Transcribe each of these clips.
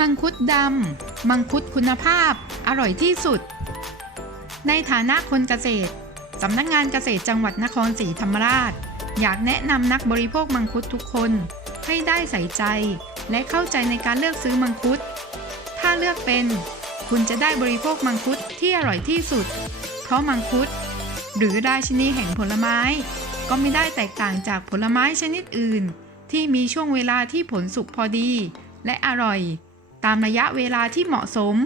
มังคุดำ มังคุดคุณภาพ อร่อยที่สุด ในฐานะคนเกษตร สำนักงานเกษตรจังหวัดนครศรีธรรมราช อยากแนะนำนักบริโภคมังคุดทุกคน ให้ได้ใส่ใจ และเข้าใจในการเลือกซื้อมังคุด ถ้าเลือกเป็น คุณจะได้บริโภคมังคุดที่อร่อยที่สุด เพราะมังคุด หรือราชินีแห่งผลไม้ ก็ไม่ได้แตกต่างจากผลไม้ชนิดอื่น ที่มีช่วงเวลาที่ผลสุกพอดีและอร่อย ตามระยะเวลาที่เหมาะสม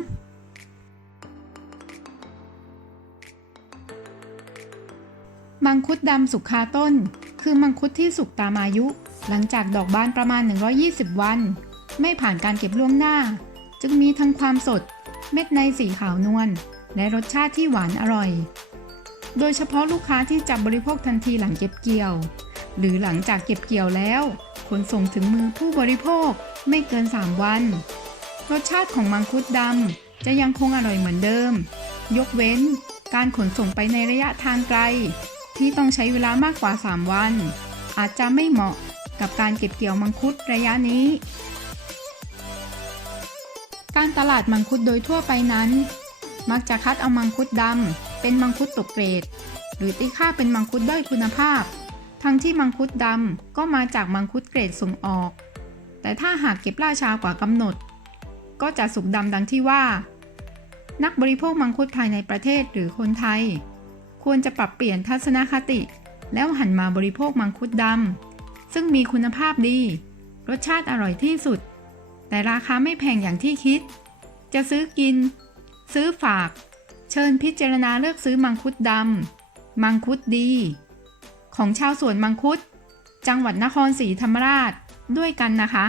มังคุดดำสุกคาต้น คือมังคุดที่สุกตามอายุ หลังจากดอกบานประมาณ 120 วัน ไม่ผ่านการเก็บล่วงหน้า จึงมีทั้งความสด เม็ดในสีขาวนวลและรสชาติที่หวานอร่อย โดยเฉพาะลูกค้าที่จะบริโภคทันทีหลังเก็บเกี่ยว หรือหลังจากเก็บเกี่ยวแล้ว ขนส่งถึงมือผู้บริโภคไม่เกิน 3 วัน รสชาติของมังคุดดำจะยังคงอร่อยเหมือนเดิม ยกเว้นการขนส่งไปในระยะทางไกล ที่ต้องใช้เวลามากกว่า 3 วัน อาจจะไม่เหมาะกับการเก็บเกี่ยวมังคุดระยะนี้ การตลาดมังคุดโดยทั่วไปนั้น มักจะคัดเอามังคุดดำเป็นมังคุดตกเกรด หรือตีค่าเป็นมังคุดด้อยคุณภาพ ทั้งที่มังคุดดำก็มาจากมังคุดเกรดส่งออก แต่ถ้าหากเก็บล่าช้ากว่ากำหนด ก็จะสุกดำดังที่ว่า นักบริโภคมังคุดภายในประเทศหรือคนไทย ควรจะปรับเปลี่ยนทัศนคติ แล้วหันมาบริโภคมังคุดดำซึ่งมีคุณภาพดี รสชาติอร่อยที่สุด แต่ราคาไม่แพงอย่างที่คิด จะซื้อกิน ซื้อฝาก เชิญพิจารณาเลือกซื้อมังคุดดำมังคุดดี ของชาวสวนมังคุด จังหวัดนครศรีธรรมราชด้วยกันนะคะ